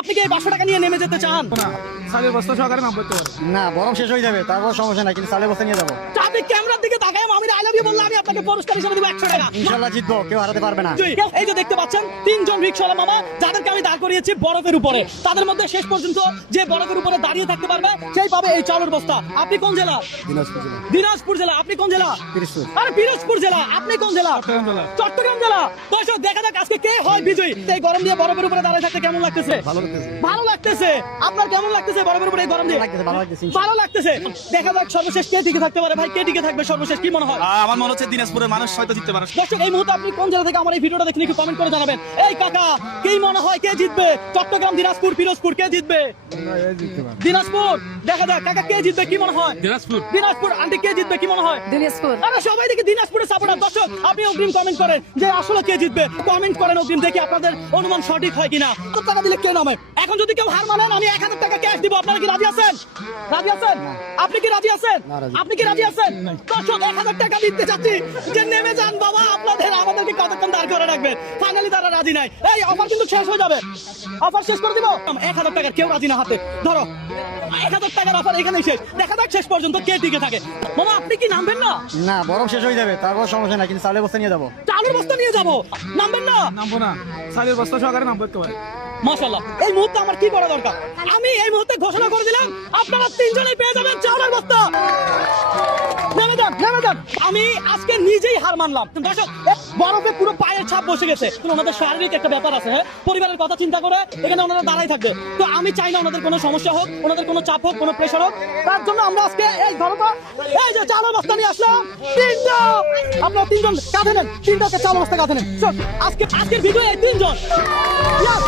আপনি কি এই 500 টাকা নিয়ে নেমে যেতে চান? চালের বস্তা সহকারে নাম করতে পারে না, বরং শেষ হয়ে যাবে, তারপর সমস্যা নাই, কিন্তু চালের বস্তা নিয়ে যাবো। আপনি ক্যামেরার দিকে তাকায় আমি আই লাভ ইউ বললাম, আমি আপনাকে পুরস্কার হিসেবে দেব 100 টাকা। ইনশাআল্লাহ জিতবো, কেউ হারাতে পারবে না। এই যে দেখতে পাচ্ছেন তিনজন রিকশাওয়ালা মামা, যাদেরকে আমি দাঁড় করিয়েছি বরফের উপরে। তাদের মধ্যে শেষ পর্যন্ত যে বরফের উপরে দাঁড়িয়ে থাকতে পারবে সেই পাবে এই চালের বস্তা। আপনি কোন জেলা? দিনাজপুর জেলা। দিনাজপুর জেলা। আপনি কোন জেলা? পিরোজপুর। আরে পিরোজপুর জেলা। আপনি কোন জেলা? চট্টগ্রাম জেলা। চট্টগ্রাম জেলা। দর্শক দেখা যাক আজকে কে হয় বিজয়ী। এই গরম দিয়ে বরফের উপরে দাঁড়িয়ে থাকতে কেমন লাগতেছে? ভালো লাগতেছে। ভালো লাগতেছে। আপনার কেমন লাগতেছে বরফের উপরে এই গরম দিয়ে? ভালো লাগতেছে। ভালো লাগতেছে। দেখা যাক সর্বশেষ কে টিকে থাকতে পারে। ভাই কে টিকে থাকবে সর্বশেষ, কি মনে হয়? আমার মনে হচ্ছে দিনাজপুরের মানুষ হয়তো জিততে পারে। দর্শক এই মুহূর্তে আপনি কোন জেলা থেকে আমার এই ভিডিওটা দেখেন একটু কমেন্ট করে জানাবেন। এই কাকা কি মনে হয় কে জিতবে? চট্টগ্রাম, দিনাজপুর, পিরোজপুর কে জিতবে? দিনাজপুর। দেখা যাক কাকা কে জিতবে, কি মনে হয়? দিনাজপুর। দিনাজপুর। আন্টি কে জিতবে, কি মনে হয়? দিনাজপুর। আরে সবাই দেখি দিনাজপুরের সাপোর্টার। দর্শক আপনি অগ্রিম কমেন্ট করেন যে আসলে কে জিতবে। কমেন্ট করেন অগ্রিম, দেখি আপনাদের অনুমান সঠিক হয় কিনা। তো টাকা দিলে কে নামে? এখন যদি কেউ হার মানেন আমি 1000 টাকা ক্যাশ দিব। আপনারা কি রাজি আছেন? রাজি আছেন? আপনি কি রাজি আছেন? আপনি কি রাজি আছেন? দর্শক 1000 টাকা দিতে চাচ্ছি যে নেমে যান বাবা, আপনাদের আমাদেরকে কতক্ষণ দাঁড় করে রাখবেন। ফাইনালি তারা রাজি নাই। এই অফার কিন্তু শেষ হয়ে যাবে। অফার শেষ করে দিব। 1000 টাকার কেউ রাজি না হাতে ধরো। 1000 টাকার অফার এখানেই শেষ। দেখা যাক শেষ পর্যন্ত কে টিকে থাকে। মামা আপনি কি নামবেন না? না, বরং শেষ হয়ে যাবে, তারপর সমস্যা নাই, কিন্তু চালের বস্তা নিয়ে যাবো। চালের বস্তা নিয়ে যাবো। নামবেন না? নামবো না, চালের বস্তা সহকারে নাম করতে পারে। মাশাআল্লাহ। এই মুহূর্তে আমার কি করা দরকার? আমি এই মুহূর্তে ঘোষণা করে দিলাম আপনারা তিনজনেই পেয়ে যাবেন চালের বস্তা। নেমে যান, নেমে যান। আমি আজকে নিজেই হার মানলাম। দর্শক বরফে পুরো পায়ের ছাপ বসে গেছে। ওনাদের শারীরিক একটা ব্যাপার আছে, হ্যাঁ, পরিবারের কথা চিন্তা করে এখানে ওনারা দাঁড়াই থাকবে। তো আমি চাই না ওনাদের কোনো সমস্যা হোক, ওনাদের কোনো চাপ হোক, কোনো প্রেশার হোক। তার জন্য আমরা আজকে এই ধরো তো, এই যে চালের বস্তা নিয়ে আসলাম তিনটা। আপনারা তিনজন কাঁধে নেন, তিনটাকে চালের বস্তা কাঁধে নেন। আজকের ভিডিও এই তিনজন। Yes!